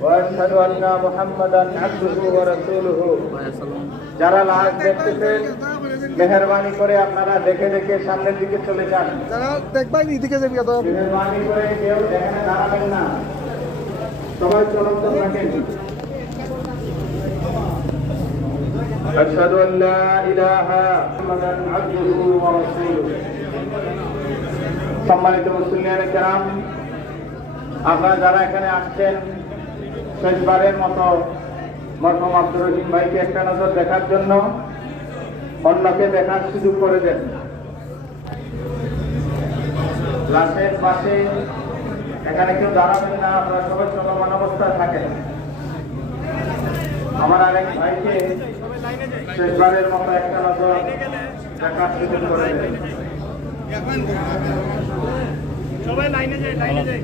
وأشهد أن محمدا عبده ورسوله যারা লাশ দেখতেছেন মেহরবানি করে আপনারা দেখে দেখে সামনের দিকে চলে যান যারা দেখবাই এদিকে যাবি তো মেহরবানি করে কেউ এখানে দাঁড়াবেন না সবাই চলন্ত থাকেন أشهد أن لا إله محمدا عبده ورسوله সম্মানিত মুসলিমের কেরাম আপনারা যারা এখানে আসছেন শেষবারের মতো মরহম রহিম ভাইকে একটা নজর দেখার জন্য অন্যকে দেখার সুযোগ করে দেন। লাশের পাশে এখানে কেউ দাঁড়াবেন না, আপনারা সবাই চলমান অবস্থায় থাকেন। আমার আরেক ভাইকে শেষবারের মতো একটা নজর দেখার সুযোগ করে দেন। সবাই লাইনে যায় লাইনে যায়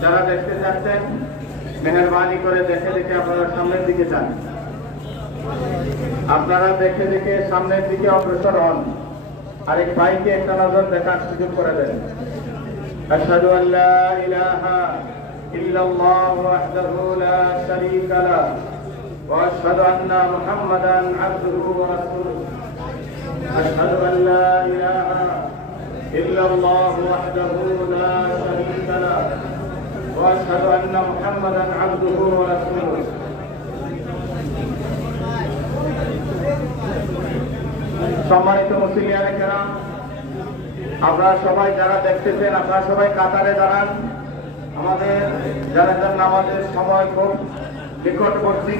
যারা দেখতে চাচ্ছেন মেহরবানি করে দেখে দেখে আপনারা সামনের দিকে যান। আপনারা দেখে দেখে সামনের দিকে অগ্রসর হন। আর এক ভাইকে একটা নজর দেখার সুযোগ করে দেন। واشهد ان محمدا عبده ورسوله اشهد ان لا اله الا الله وحده لا شريك له وأشهد أن محمدا عبده ورسوله সম্মানিত মুসলিয়ানে কেরাম আপনারা সবাই যারা দেখতেছেন আপনারা সবাই কাতারে দাঁড়ান আমাদের যারা যারা নামাজের সময় খুব নিকটবর্তী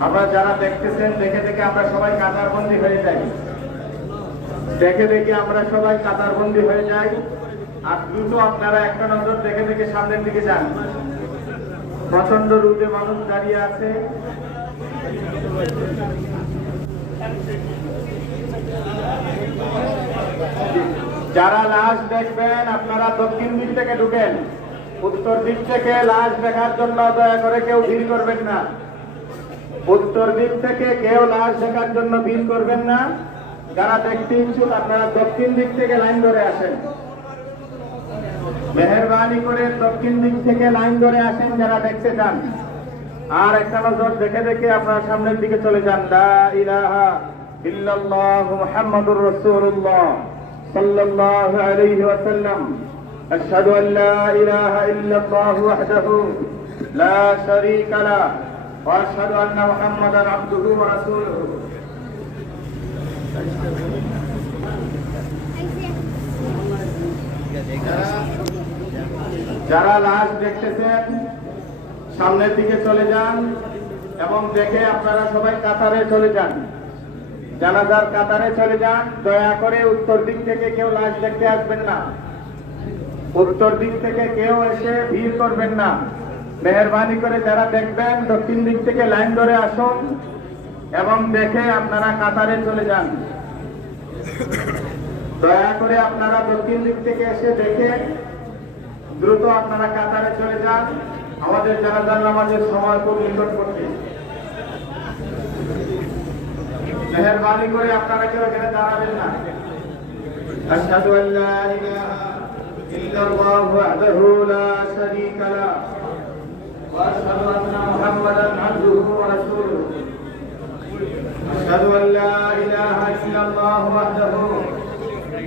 আপনারা যারা দেখতেছেন দেখে দেখে আমরা সবাই কাতারবন্দি হয়ে যাই দেখে দেখে আমরা সবাই কাতারবন্দি হয়ে যাই আর দ্রুত আপনারা একটা নজর দেখে দেখে সামনের দিকে যান। প্রচণ্ড রুদে মানুষ দাঁড়িয়ে আছে। যারা লাশ দেখবেন, আপনারা দক্ষিণ দিক থেকে ঢুকেন। উত্তর দিক থেকে লাশ দেখার জন্য দয়া করে কেউ ভিড় করবেন না। উত্তর দিক থেকে কেউ লাশ দেখার জন্য ভিড় করবেন না। যারা দেখতে ইচ্ছুক, আপনারা দক্ষিণ দিক থেকে লাইন ধরে আসেন। মেহরবানি করে দক্ষিণ দিক থেকে লাইন ধরে আসেন যারা দেখতে চান। আর একটা নজর দেখে দেখে আপনার সামনের দিকে চলে যান। লা ইলাহা যারা লাশ দেখতেছেন, সামনের দিকে চলে যান এবং দেখে আপনারা সবাই কাতারে চলে যান। জানাজার কাতারে চলে যান। দয়া করে উত্তর দিক থেকে কেউ লাশ দেখতে আসবেন না। উত্তর দিক থেকে কেউ এসে ভিড় করবেন না। মেহরবানি করে যারা দেখবেন, দক্ষিণ দিক থেকে লাইন ধরে আসুন এবং দেখে আপনারা কাতারে চলে যান। দয়া করে আপনারা দক্ষিণ দিক থেকে এসে দেখে দ্রুত আপনারা কাতারে চলে যান। আমাদের যারা জানাজার নামাজের সময় খুব নিকট করতে মেহরবানি করে আপনারা কেউ এখানে দাঁড়াবেন না। أشهد أن لا إله إلا الله وحده لا شريك له وأشهد أن محمدا عبده ورسوله أشهد أن لا إله إلا الله وحده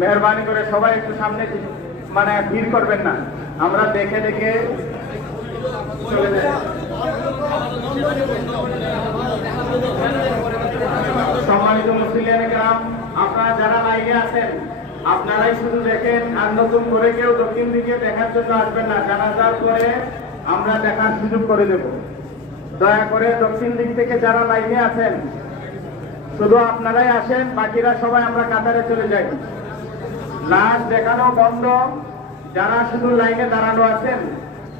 মেহরবানি করে সবাই একটু সামনে মানে ভিড় করবেন না। আমরা দেখে দেখে চলে যাই। সম্মানিত মুসলিম আপনারা যারা বাইরে আছেন আপনারাই শুধু দেখেন আর নতুন করে কেউ দক্ষিণ দিকে দেখার জন্য আসবেন না, জানাজার পরে আমরা দেখার সুযোগ করে দেব। দয়া করে দক্ষিণ দিক থেকে যারা লাইনে আছেন, শুধু আপনারাই আসেন, বাকিরা সবাই আমরা কাতারে চলে যাই। লাশ দেখানো বন্ধ। যারা শুধু লাইনে দাঁড়ানো আছেন,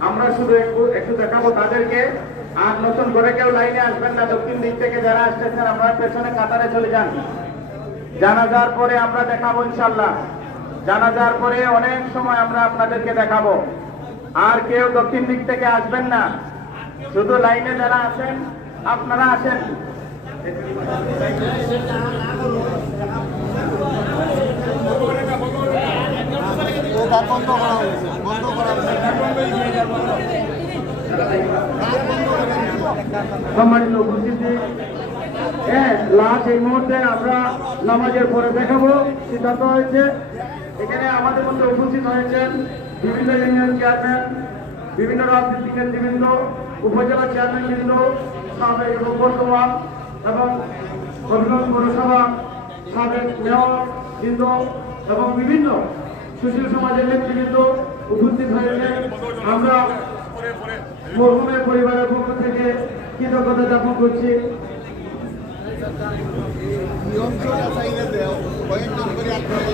আমরা শুধু একটু একটু দেখাবো তাদেরকে। আর নতুন করে কেউ লাইনে আসবেন না, দক্ষিণ দিক থেকে যারা আসতেছেন আমরা পেছনে কাতারে চলে যান। জানাজার পরে আমরা দেখাবো ইনশাল্লাহ জানাজার পরে অনেক সময় আমরা আপনাদেরকে দেখাবো। আর কেউ দক্ষিণ দিক থেকে আসবেন না। শুধু লাইনে যারা আছেন, আপনারা আসেন। সম্মানিত উপস্থিতি হ্যাঁ লাস্ট এই মুহূর্তে আমরা নামাজের পরে দেখাবো, সিদ্ধান্ত হয়েছে। এখানে আমাদের মধ্যে উপস্থিত হয়েছেন বিভিন্ন ইউনিয়ন চেয়ারম্যান বিভিন্ন রাজনৈতিক নেতৃবৃন্দ উপজেলা চেয়ারম্যান বৃন্দ সাবেক এবং বর্তমান, এবং হবিগঞ্জ পৌরসভা সাবেক মেয়র বৃন্দ এবং বিভিন্ন সুশীল সমাজের নেতৃবৃন্দ উপস্থিত হয়েছে আমরা মরহুমের পরিবারের পক্ষ থেকে কৃতজ্ঞতা জ্ঞাপন করছি। কয়েকজন করে আপনারা